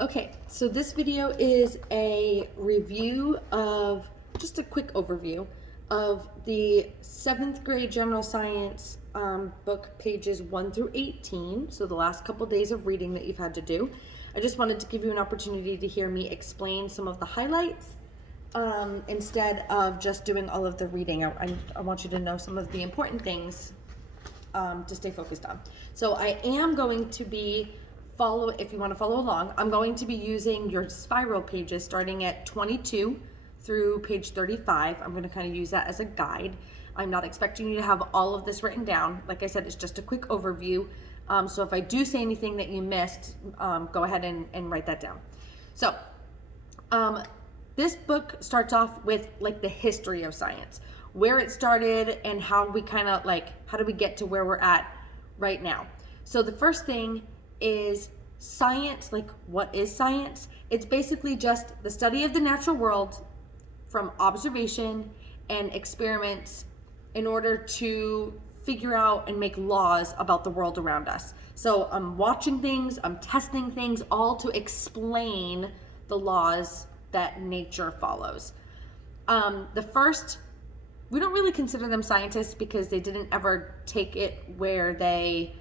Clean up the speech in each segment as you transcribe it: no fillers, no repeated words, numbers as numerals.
Okay, so this video is a review of, just a quick overview of the 7th grade general science book, pages 1 through 18, so the last couple days of reading that you've had to do. I just wanted to give you an opportunity to hear me explain some of the highlights instead of just doing all of the reading. I want you to know some of the important things to stay focused on. So I am going to be if you want to follow along, I'm going to be using your spiral pages starting at 22 through page 35. I'm going to kind of use that as a guide. I'm not expecting you to have all of this written down. Like I said, it's just a quick overview. So if I do say anything that you missed, go ahead and write that down. So this book starts off with like the history of science, where it started and how we kind of how do we get to where we're at right now. So the first thing is science. Like, what is science? It's basically just the study of the natural world from observation and experiments in order to figure out and make laws about the world around us. So I'm watching things, I'm testing things, all to explain the laws that nature follows. We don't really consider them scientists because they didn't ever take it where they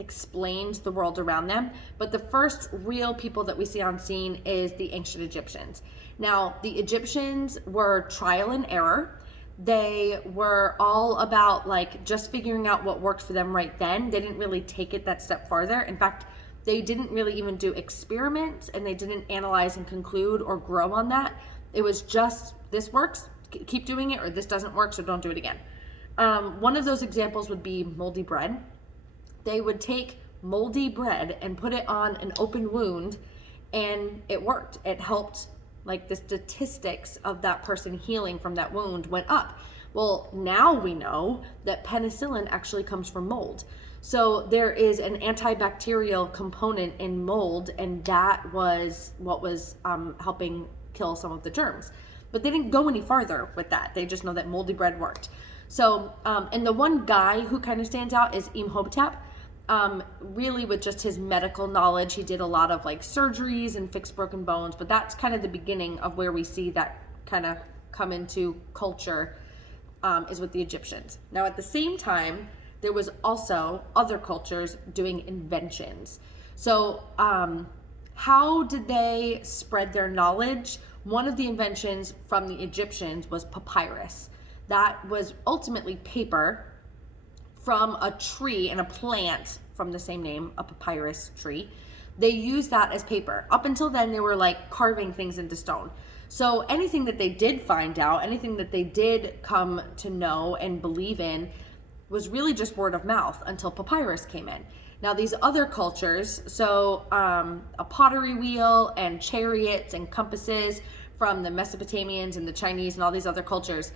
explained the world around them. But the first real people that we see on scene is the ancient Egyptians. Now, the Egyptians were trial and error. They were all about just figuring out what worked for them right then. They didn't really take it that step farther. In fact, they didn't really even do experiments, and they didn't analyze and conclude or grow on that. It was just, this works, keep doing it, or this doesn't work, so don't do it again. One of those examples would be moldy bread. They would take moldy bread and put it on an open wound, and it worked. It helped, the statistics of that person healing from that wound went up. Well, now we know that penicillin actually comes from mold. So there is an antibacterial component in mold, and that was what was helping kill some of the germs. But they didn't go any farther with that. They just know that moldy bread worked. So, and the one guy who kind of stands out is Imhotep. Really with just his medical knowledge, he did a lot of surgeries and fixed broken bones, but that's kind of the beginning of where we see that kind of come into culture, is with the Egyptians. Now, at the same time, there was also other cultures doing inventions. So, how did they spread their knowledge? One of the inventions from the Egyptians was papyrus. That was ultimately paper from a tree and a plant from the same name, a papyrus tree. They used that as paper. Up until then, they were carving things into stone. So anything that they did find out, anything that they did come to know and believe in, was really just word of mouth until papyrus came in. Now, these other cultures, so a pottery wheel and chariots and compasses from the Mesopotamians and the Chinese and all these other cultures,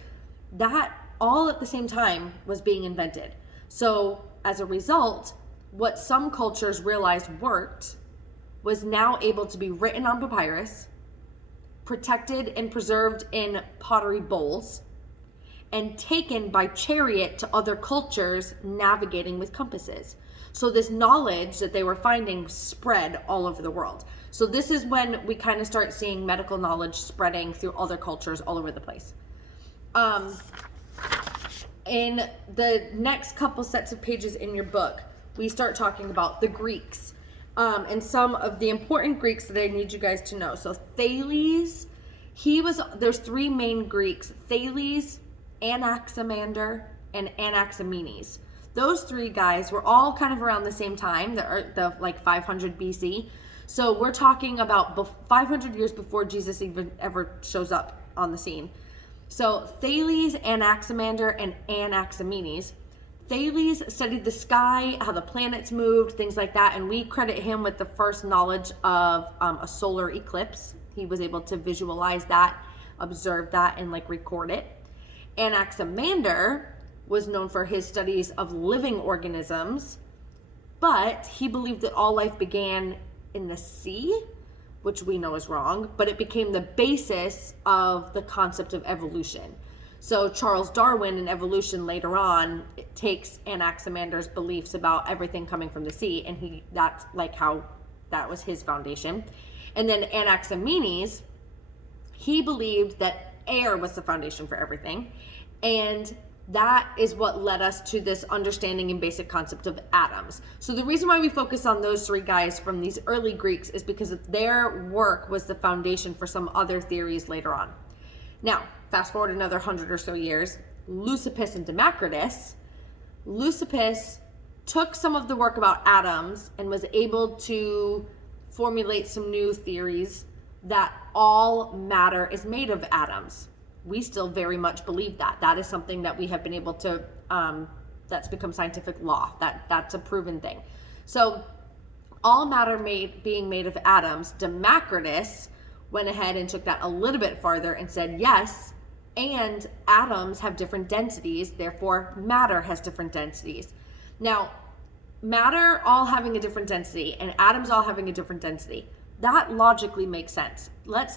that all at the same time was being invented. So as a result, what some cultures realized worked was now able to be written on papyrus, protected and preserved in pottery bowls, and taken by chariot to other cultures navigating with compasses. So this knowledge that they were finding spread all over the world. So this is when we kind of start seeing medical knowledge spreading through other cultures all over the place. In the next couple sets of pages in your book, we start talking about the Greeks, and some of the important Greeks that I need you guys to know. So Thales, there's three main Greeks: Thales, Anaximander, and Anaximenes. Those three guys were all kind of around the same time, the 500 BC. So we're talking about 500 years before Jesus even ever shows up on the scene. So Thales, Anaximander, and Anaximenes. Thales studied the sky, how the planets moved, things like that, and we credit him with the first knowledge of a solar eclipse. He was able to visualize that, observe that, and record it. Anaximander was known for his studies of living organisms, but he believed that all life began in the sea, which we know is wrong, but it became the basis of the concept of evolution. So Charles Darwin in Evolution later on takes Anaximander's beliefs about everything coming from the sea, and that's how That was his foundation. And then Anaximenes, he believed that air was the foundation for everything. And that is what led us to this understanding and basic concept of atoms. So the reason why we focus on those three guys from these early Greeks is because their work was the foundation for some other theories later on. Now, fast forward another 100 or so years, Leucippus and Democritus. Leucippus took some of the work about atoms and was able to formulate some new theories that all matter is made of atoms. We still very much believe that. That is something that we have been able to, that's become scientific law. That's a proven thing. So all matter being made of atoms, Democritus went ahead and took that a little bit farther and said, yes, and atoms have different densities, therefore matter has different densities. Now, matter all having a different density and atoms all having a different density, that logically makes sense. Let's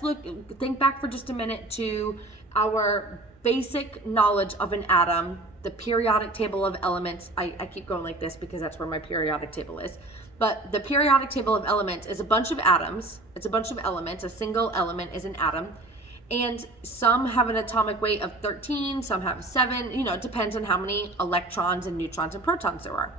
think back for just a minute to our basic knowledge of an atom, the periodic table of elements. I keep going like this because that's where my periodic table is. But the periodic table of elements is a bunch of atoms. It's a bunch of elements. A single element is an atom. And some have an atomic weight of 13, some have 7. It depends on how many electrons and neutrons and protons there are.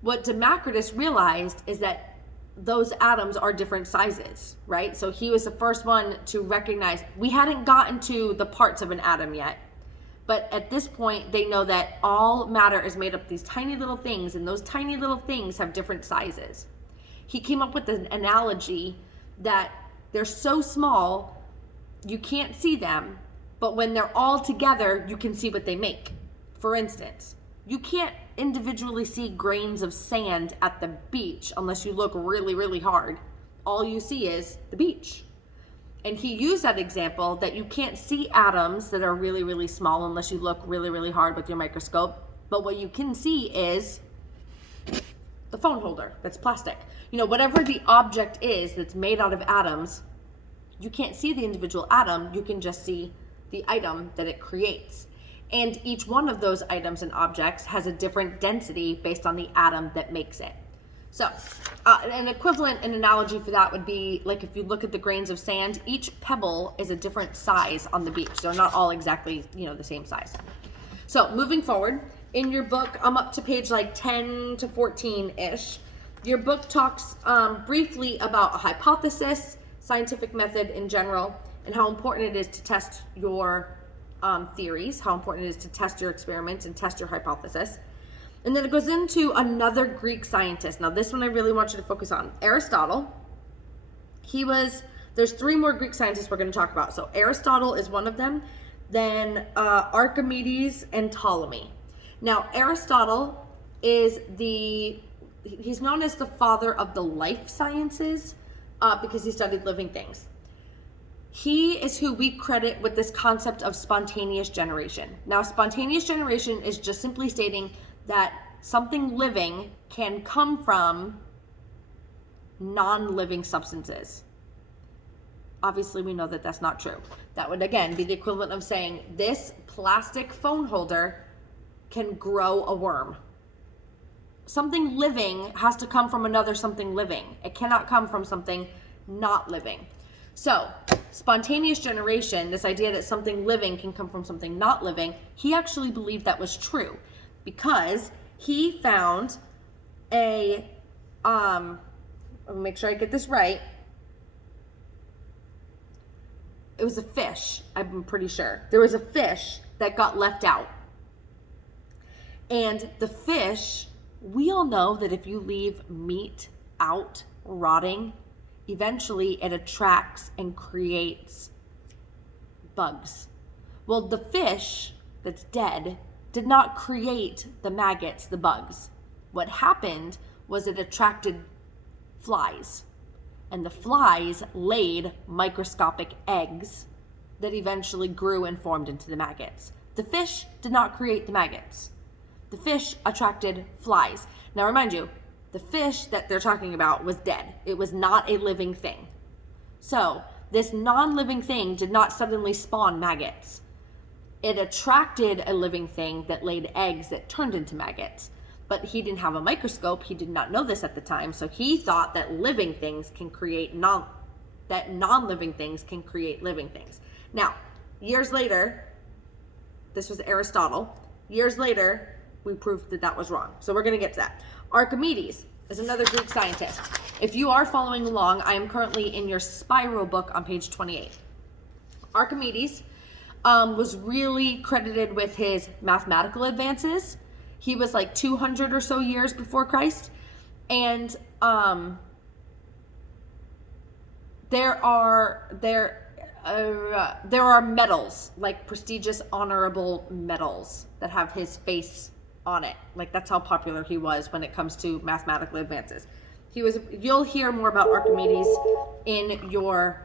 What Democritus realized is that those atoms are different sizes, right? So he was the first one to recognize, we hadn't gotten to the parts of an atom yet, but at this point they know that all matter is made up of these tiny little things, and those tiny little things have different sizes. He came up with an analogy that they're so small you can't see them, but when they're all together you can see what they make. For instance, you can't individually see grains of sand at the beach unless you look really, really hard. All you see is the beach. And he used that example that you can't see atoms that are really, really small unless you look really, really hard with your microscope. But what you can see is the phone holder that's plastic. Whatever the object is that's made out of atoms, you can't see the individual atom, you can just see the item that it creates. And each one of those items and objects has a different density based on the atom that makes it. So an equivalent, an analogy for that would be like if you look at the grains of sand, each pebble is a different size on the beach. They're not all exactly, the same size. So moving forward, in your book, I'm up to page like 10 to 14-ish. Your book talks briefly about a hypothesis, scientific method in general, and how important it is to test your theories, how important it is to test your experiments and test your hypothesis. And then it goes into another Greek scientist. Now this one I really want you to focus on. Aristotle. There's 3 more Greek scientists we're going to talk about. So Aristotle is one of them, then Archimedes and Ptolemy. Now Aristotle is he's known as the father of the life sciences because he studied living things. He is who we credit with this concept of spontaneous generation. Now, spontaneous generation is just simply stating that something living can come from non-living substances. Obviously, we know that that's not true. That would, again, be the equivalent of saying this plastic phone holder can grow a worm. Something living has to come from another something living. It cannot come from something not living. So, spontaneous generation, this idea that something living can come from something not living, he actually believed that was true because he found let me make sure I get this right. It was a fish, I'm pretty sure. There was a fish that got left out. And the fish, we all know that if you leave meat out rotting, eventually it attracts and creates bugs. Well, the fish that's dead did not create the maggots, the bugs. What happened was it attracted flies, and the flies laid microscopic eggs that eventually grew and formed into the maggots. The fish did not create the maggots. The fish attracted flies. Now remind you, the fish that they're talking about was dead. It was not a living thing. So this non-living thing did not suddenly spawn maggots. It attracted a living thing that laid eggs that turned into maggots. but he didn't have a microscope. He did not know this at the time. So he thought that living things can create non-living things can create living things. Now, years later, this was Aristotle. Years later, we proved that that was wrong. So we're going to get to that. Archimedes is another Greek scientist. If you are following along, I am currently in your spiral book on page 28. Archimedes was really credited with his mathematical advances. He was like 200 or so years before Christ. And there are medals, like prestigious honorable medals that have his face on it. Like, that's how popular he was when it comes to mathematical advances. You'll hear more about Archimedes in your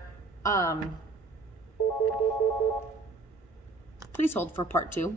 please hold for part 2.